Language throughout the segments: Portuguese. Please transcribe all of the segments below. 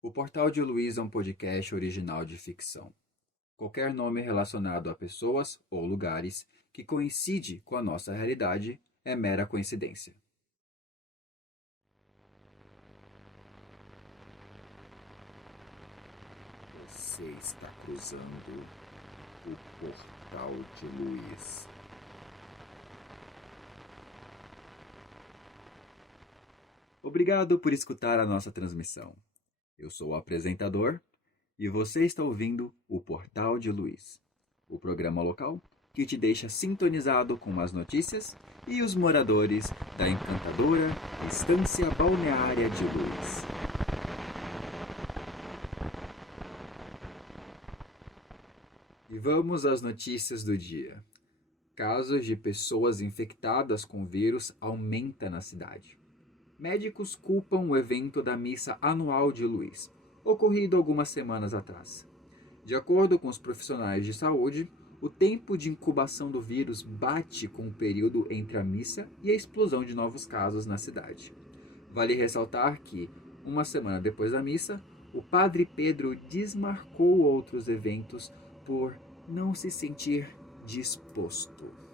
O Portal de Luiz é um podcast original de ficção. Qualquer nome relacionado a pessoas ou lugares que coincide com a nossa realidade é mera coincidência. Você está cruzando o Portal de Luiz. Obrigado por escutar a nossa transmissão. Eu sou o apresentador e você está ouvindo o Portal de Luiz, o programa local que te deixa sintonizado com as notícias e os moradores da encantadora Estância Balneária de Luiz. E vamos às notícias do dia. Casos de pessoas infectadas com vírus aumenta na cidade. Médicos culpam o evento da missa anual de Luiz, ocorrido algumas semanas atrás. De acordo com os profissionais de saúde, o tempo de incubação do vírus bate com o período entre a missa e a explosão de novos casos na cidade. Vale ressaltar que, uma semana depois da missa, o padre Pedro desmarcou outros eventos por não se sentir disposto.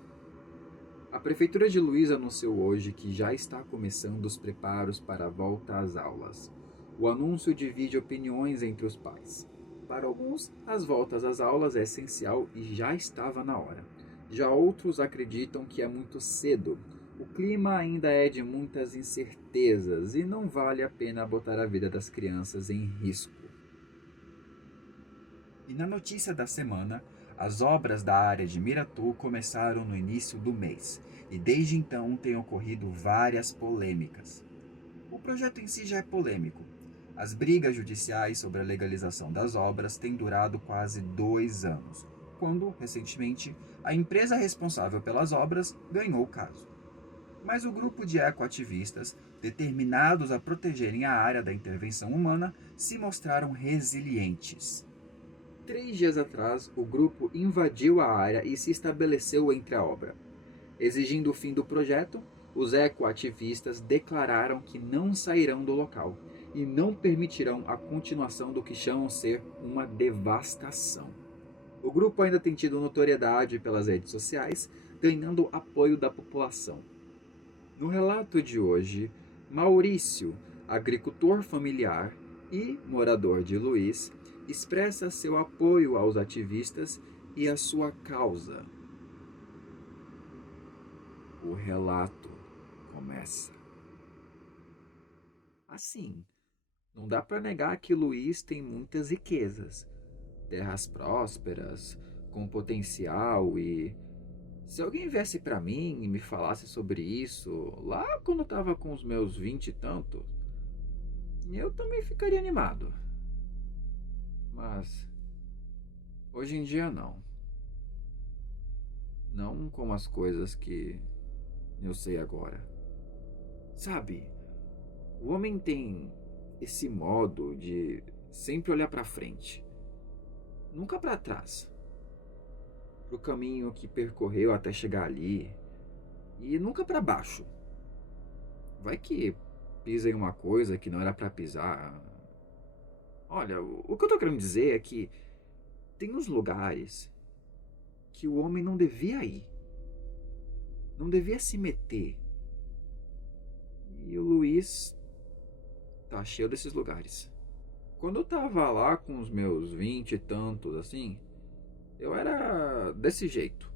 A Prefeitura de Luiz anunciou hoje que já está começando os preparos para a volta às aulas. O anúncio divide opiniões entre os pais. Para alguns, as voltas às aulas é essencial e já estava na hora. Já outros acreditam que é muito cedo. O clima ainda é de muitas incertezas e não vale a pena botar a vida das crianças em risco. E na notícia da semana, as obras da área de Miratu começaram no início do mês e desde então têm ocorrido várias polêmicas. O projeto em si já é polêmico. As brigas judiciais sobre a legalização das obras têm durado quase 2 anos, quando, recentemente, a empresa responsável pelas obras ganhou o caso. Mas o grupo de ecoativistas, determinados a protegerem a área da intervenção humana, se mostraram resilientes. 3 dias atrás, o grupo invadiu a área e se estabeleceu entre a obra. Exigindo o fim do projeto, os ecoativistas declararam que não sairão do local e não permitirão a continuação do que chamam ser uma devastação. O grupo ainda tem tido notoriedade pelas redes sociais, ganhando apoio da população. No relato de hoje, Maurício, agricultor familiar e morador de Luiz, expressa seu apoio aos ativistas e à sua causa. O relato começa. Assim, não dá para negar que Luiz tem muitas riquezas, terras prósperas, com potencial e se alguém viesse para mim e me falasse sobre isso, lá quando eu tava com os meus 20 e tantos, eu também ficaria animado. Mas hoje em dia não. Não como as coisas que eu sei agora. Sabe, o homem tem esse modo de sempre olhar para frente, nunca para trás, pro caminho que percorreu até chegar ali, e nunca para baixo. Vai que pisa em uma coisa que não era para pisar. Olha, o que eu tô querendo dizer é que tem uns lugares que o homem não devia ir, não devia se meter. E o Luiz tá cheio desses lugares. Quando eu tava lá com os meus 20 e tantos, assim, eu era desse jeito,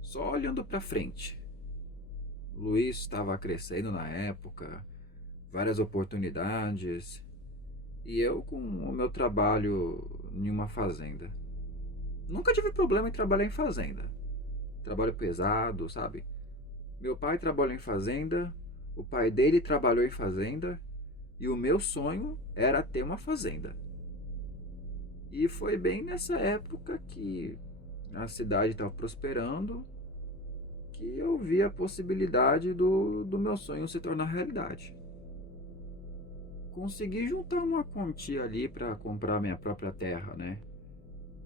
só olhando pra frente. O Luiz estava crescendo na época, várias oportunidades, e eu com o meu trabalho em uma fazenda. Nunca tive problema em trabalhar em fazenda. Trabalho pesado, sabe? Meu pai trabalhou em fazenda, o pai dele trabalhou em fazenda, e o meu sonho era ter uma fazenda. E foi bem nessa época que a cidade estava prosperando que eu vi a possibilidade do meu sonho se tornar realidade. Consegui juntar uma quantia ali para comprar minha própria terra, né?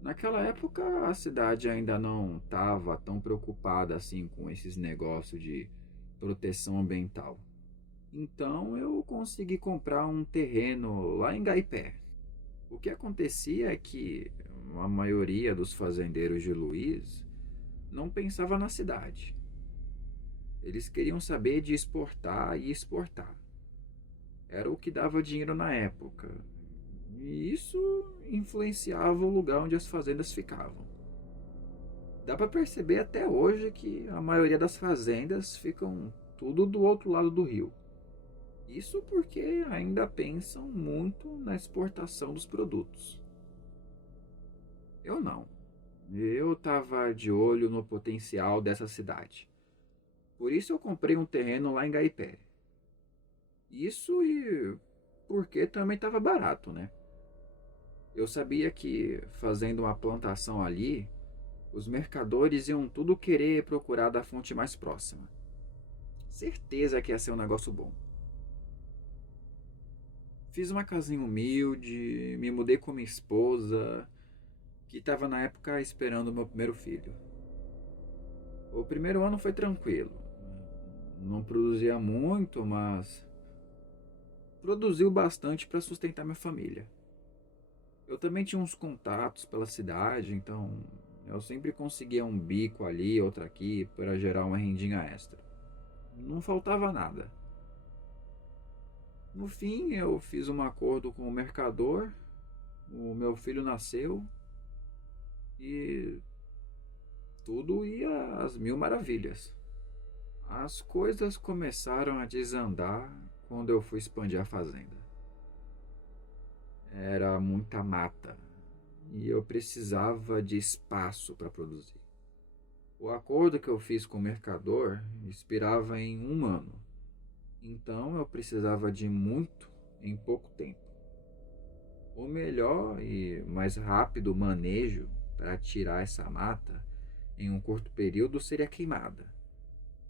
Naquela época a cidade ainda não estava tão preocupada assim com esses negócios de proteção ambiental. Então eu consegui comprar um terreno lá em Gaipé, O que acontecia é que a maioria dos fazendeiros de Luiz não pensava na cidade. Eles queriam saber de exportar e exportar. Era o que dava dinheiro na época. E isso influenciava o lugar onde as fazendas ficavam. Dá para perceber até hoje que a maioria das fazendas ficam tudo do outro lado do rio. Isso porque ainda pensam muito na exportação dos produtos. Eu não. Eu estava de olho no potencial dessa cidade. Por isso eu comprei um terreno lá em Gaipé. Isso e porque também estava barato, né? Eu sabia que fazendo uma plantação ali, os mercadores iam tudo querer procurar da fonte mais próxima. Certeza que ia ser um negócio bom. Fiz uma casinha humilde, me mudei com minha esposa, que estava na época esperando o meu primeiro filho. O primeiro ano foi tranquilo. Não produzia muito, mas produziu bastante para sustentar minha família. Eu também tinha uns contatos pela cidade, então eu sempre conseguia um bico ali, outro aqui, para gerar uma rendinha extra. Não faltava nada. No fim, eu fiz um acordo com o mercador, o meu filho nasceu e tudo ia às mil maravilhas. As coisas começaram a desandar quando eu fui expandir a fazenda. Era muita mata e eu precisava de espaço para produzir. O acordo que eu fiz com o mercador expirava em um ano, então eu precisava de muito em pouco tempo. O melhor e mais rápido manejo para tirar essa mata em um curto período seria queimada.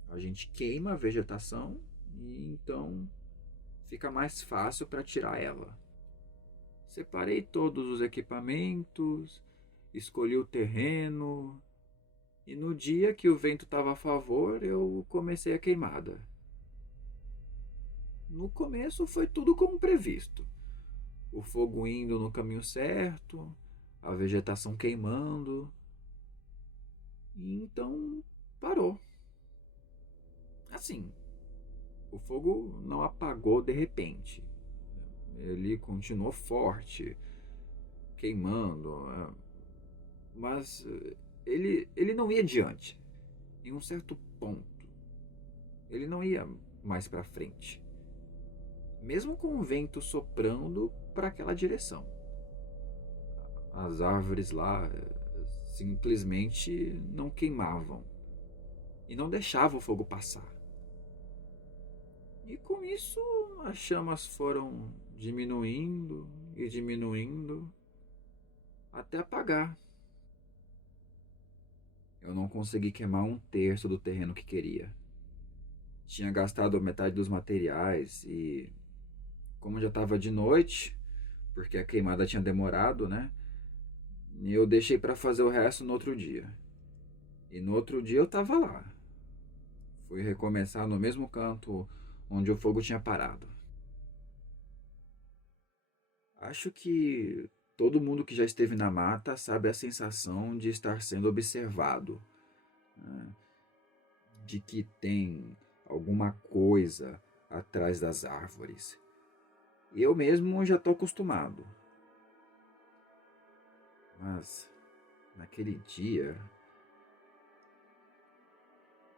A gente queima a vegetação e então fica mais fácil para tirar ela. Separei todos os equipamentos, escolhi o terreno e no dia que o vento estava a favor eu comecei a queimada. No começo foi tudo como previsto. O fogo indo no caminho certo, a vegetação queimando. E então parou. Assim, o fogo não apagou de repente. Ele continuou forte, queimando, mas ele não ia adiante. Em um certo ponto, ele não ia mais para frente, mesmo com o vento soprando para aquela direção. As árvores lá simplesmente não queimavam e não deixavam o fogo passar. E com isso as chamas foram diminuindo e diminuindo até apagar. Eu não consegui queimar um terço do terreno que queria. Tinha gastado metade dos materiais e, como já estava de noite, porque a queimada tinha demorado, né? Eu deixei para fazer o resto no outro dia. E no outro dia eu estava lá. Fui recomeçar no mesmo canto onde o fogo tinha parado. Acho que todo mundo que já esteve na mata sabe a sensação de estar sendo observado, né? De que tem alguma coisa atrás das árvores. E eu mesmo já estou acostumado. Mas naquele dia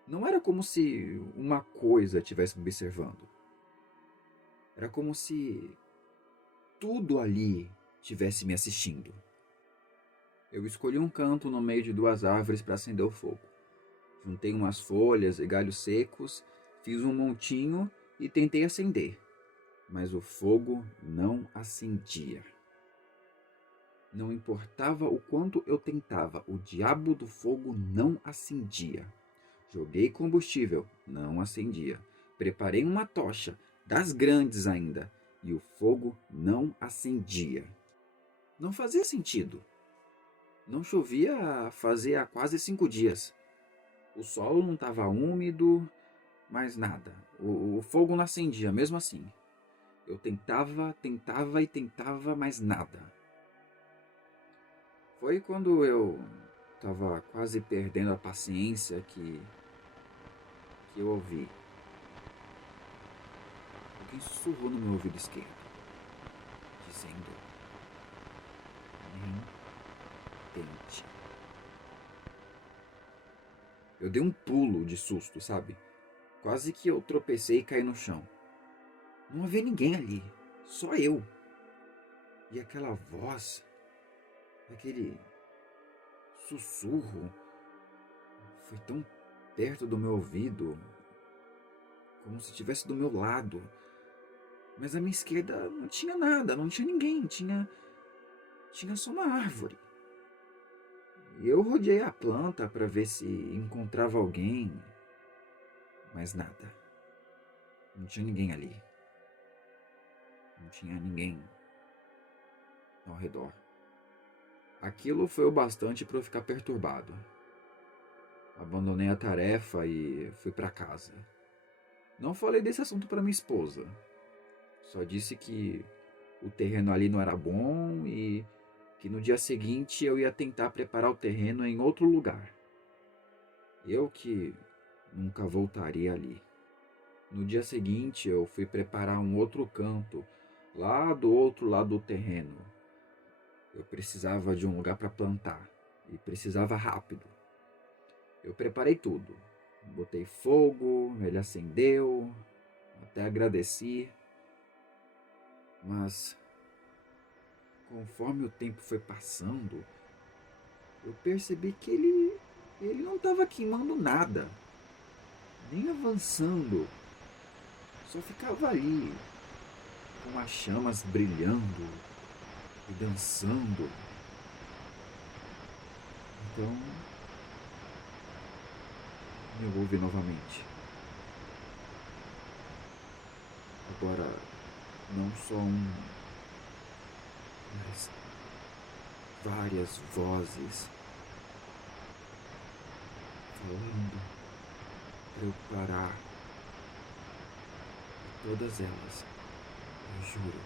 não era como se uma coisa estivesse me observando. Era como se tudo ali estivesse me assistindo. Eu escolhi um canto no meio de duas árvores para acender o fogo. Juntei umas folhas e galhos secos, fiz um montinho e tentei acender. Mas o fogo não acendia. Não importava o quanto eu tentava, o diabo do fogo não acendia. Joguei combustível, não acendia. Preparei uma tocha, das grandes ainda, e o fogo não acendia. Não fazia sentido. Não chovia fazia quase 5 dias. O solo não estava úmido, mas nada. O fogo não acendia, mesmo assim. Eu tentava e tentava, mas nada. Foi quando eu tava quase perdendo a paciência que eu ouvi. Alguém sussurrou no meu ouvido esquerdo, dizendo: nem tente. Eu dei um pulo de susto, sabe? Quase que eu tropecei e caí no chão. Não havia ninguém ali, só eu. E aquela voz, aquele sussurro, foi tão perto do meu ouvido, como se estivesse do meu lado. Mas à minha esquerda não tinha nada, não tinha ninguém, tinha só uma árvore. E eu rodeei a planta para ver se encontrava alguém, mas nada. Não tinha ninguém ali. Não tinha ninguém ao redor. Aquilo foi o bastante para eu ficar perturbado. Abandonei a tarefa e fui para casa. Não falei desse assunto para minha esposa. Só disse que o terreno ali não era bom e que no dia seguinte eu ia tentar preparar o terreno em outro lugar. Eu que nunca voltaria ali. No dia seguinte eu fui preparar um outro canto, lá do outro lado do terreno. Eu precisava de um lugar para plantar e precisava rápido. Eu preparei tudo. Botei fogo, ele acendeu, até agradeci. Mas conforme o tempo foi passando, eu percebi que ele não estava queimando nada, nem avançando. Só ficava ali, com as chamas brilhando e dançando. Então, eu ouvi novamente. Agora, não só mas várias vozes falando para eu parar. E todas elas, eu juro,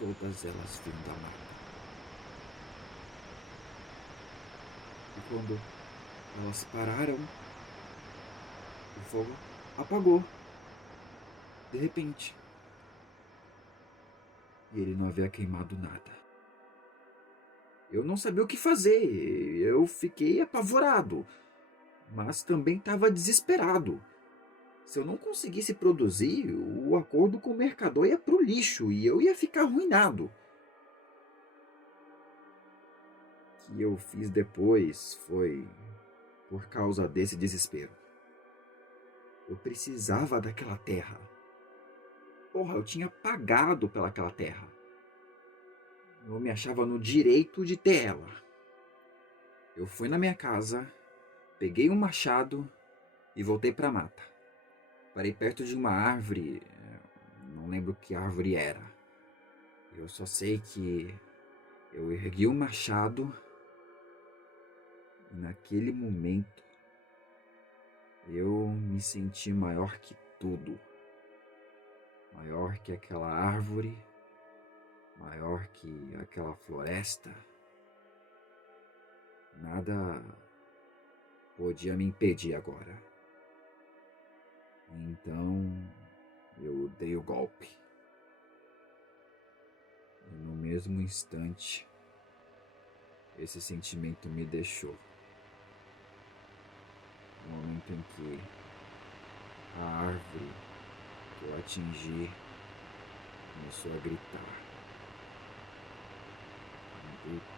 todas elas vinham da mata. E quando elas pararam, o fogo apagou. De repente. E ele não havia queimado nada. Eu não sabia o que fazer. Eu fiquei apavorado. Mas também estava desesperado. Se eu não conseguisse produzir, o acordo com o mercador ia pro lixo e eu ia ficar arruinado. O que eu fiz depois foi por causa desse desespero. Eu precisava daquela terra. Porra, eu tinha pagado pelaquela terra. Eu me achava no direito de ter ela. Eu fui na minha casa, peguei um machado e voltei para a mata. Parei perto de uma árvore, não lembro que árvore era. Eu só sei que eu ergui o machado e naquele momento eu me senti maior que tudo. Maior que aquela árvore, maior que aquela floresta. Nada podia me impedir agora. Então eu dei o golpe. E no mesmo instante, esse sentimento me deixou. No momento em que a árvore que eu atingi começou a gritar. Um grito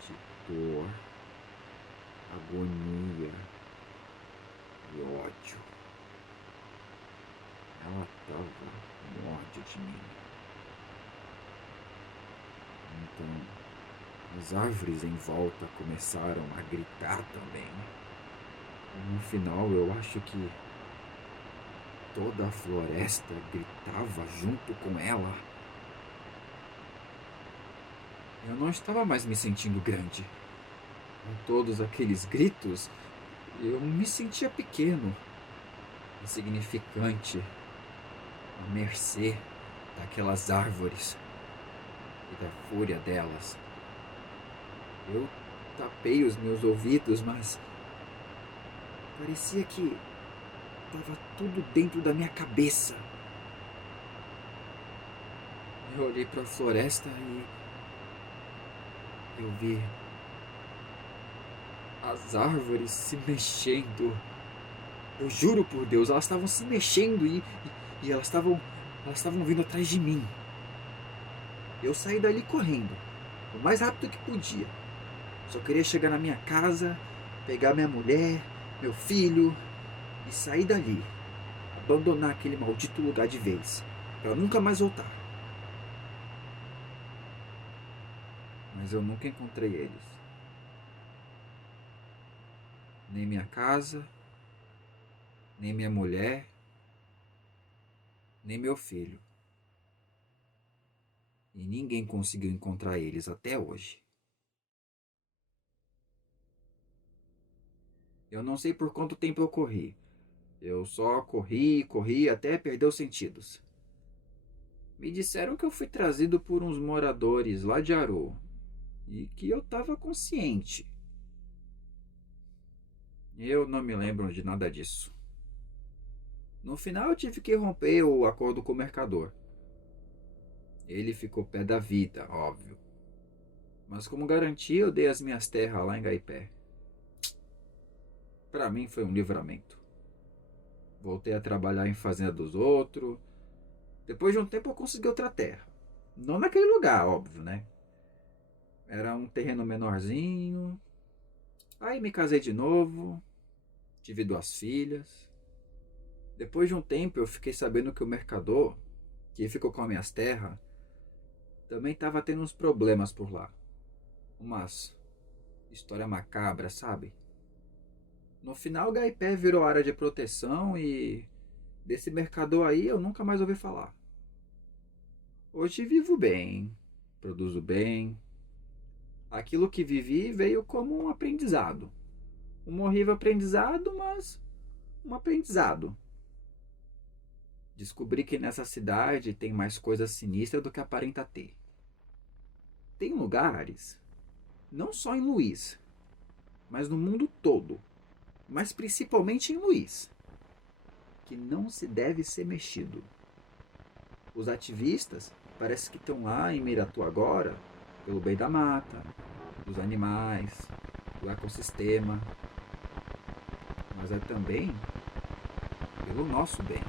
de dor, agonia e ódio. Ela estava com ódio de mim. Então, as árvores em volta começaram a gritar também. E no final, eu acho que toda a floresta gritava junto com ela. Eu não estava mais me sentindo grande. Com todos aqueles gritos, eu me sentia pequeno, insignificante, à mercê daquelas árvores. e da fúria delas. Eu tapei os meus ouvidos, mas parecia que estava tudo dentro da minha cabeça. Eu olhei para a floresta e eu vi as árvores se mexendo. Eu juro por Deus, elas estavam se mexendo e elas estavam vindo atrás de mim. Eu saí dali correndo, o mais rápido que podia. Só queria chegar na minha casa, pegar minha mulher, meu filho e sair dali. Abandonar aquele maldito lugar de vez, para nunca mais voltar. Mas eu nunca encontrei eles. Nem minha casa, nem minha mulher, nem meu filho. E ninguém conseguiu encontrar eles até hoje. Eu não sei por quanto tempo eu corri. Eu só corri até perder os sentidos. Me disseram que eu fui trazido por uns moradores lá de Aru e que eu estava consciente. Eu não me lembro de nada disso. No final eu tive que romper o acordo com o mercador. Ele ficou pé da vida, óbvio. Mas como garantia eu dei as minhas terras lá em Gaipé. Para mim foi um livramento. Voltei a trabalhar em fazenda dos outros. Depois de um tempo eu consegui outra terra. Não naquele lugar, óbvio, né? Era um terreno menorzinho. Aí me casei de novo. Tive 2 filhas. Depois de um tempo eu fiquei sabendo que o mercador, que ficou com as minhas terras, também estava tendo uns problemas por lá. Umas história macabra, sabe? No final, Gaipé virou área de proteção e desse mercador aí eu nunca mais ouvi falar. Hoje vivo bem, produzo bem. Aquilo que vivi veio como um aprendizado. Um horrível aprendizado, mas um aprendizado. Descobri que nessa cidade tem mais coisas sinistras do que aparenta ter. Tem lugares, não só em Luiz, mas no mundo todo, mas principalmente em Luiz, que não se deve ser mexido. Os ativistas parece que estão lá em Miratu agora pelo bem da mata, dos animais, do ecossistema, mas é também pelo nosso bem.